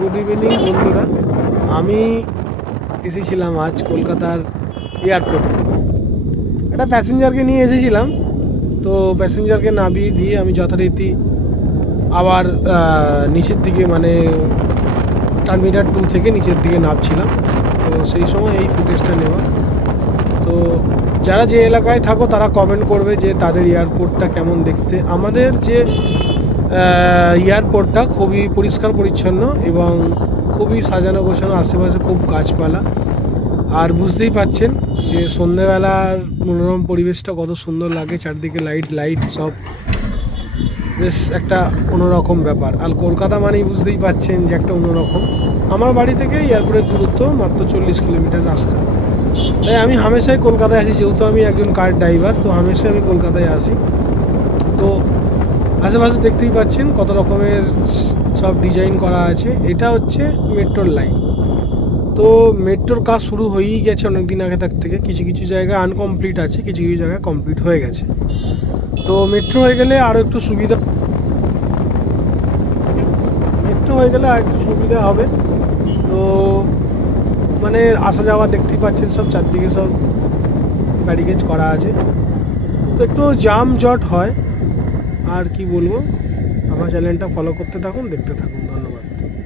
Good evening বন্ধুরা। আমি এসেছিলাম আজ কলকাতার এয়ারপোর্টে, একটা প্যাসেঞ্জারকে নিয়ে এসেছিলাম। তো প্যাসেঞ্জারকে নামিয়ে দিয়ে আমি যথারীতি আবার নিচের দিকে মানে টার্মিনাল 2 থেকে নিচের দিকে নামছিলাম। তো সেই সময় এই ফুটেজটা নেওয়া। তো যারা যে এলাকায় থাকো তারা কমেন্ট করবে যে তাদের এয়ারপোর্টটা কেমন দেখতে। আমাদের যে এয়ারপোর্টটা খুবই পরিষ্কার পরিচ্ছন্ন এবং খুবই সাজানো গোছানো, আশেপাশে খুব গাছপালা। আর বুঝতেই পাচ্ছেন যে সন্ধ্যেবেলার মনোরম পরিবেশটা কত সুন্দর লাগে, চারদিকে লাইট লাইট সব, বেশ একটা অন্যরকম ব্যাপার। আর কলকাতা মানেই বুঝতেই পাচ্ছেন যে একটা অন্যরকম। আমার বাড়ি থেকে এয়ারপোর্টের দূরত্ব মাত্র 40 কিলোমিটার রাস্তা। তাই আমি হামেশাই কলকাতায় আসি, যেহেতু আমি একজন কার ড্রাইভার, তো হামেশাই আমি কলকাতায় আসি। তো আশেপাশে দেখতেই পাচ্ছেন কত রকমের সব ডিজাইন করা আছে। এটা হচ্ছে মেট্রোর লাইন। তো মেট্রোর কাজ শুরু হয়েই গেছে অনেক দিন আগে থেকে। কিছু কিছু জায়গায় আনকমপ্লিট আছে, কিছু কিছু জায়গায় কমপ্লিট হয়ে গেছে। তো মেট্রো হয়ে গেলে আরও একটু সুবিধা, মেট্রো হয়ে গেলে আর একটু সুবিধা হবে। তো মানে আসা যাওয়া দেখতেই পাচ্ছেন, সব চারদিকে সব ব্যারিকেড করা আছে। তো একটু জাম জট হয়, আর কি বলবো। আমার চ্যানেলটা ফলো করতে থাকুন, দেখতে থাকুন।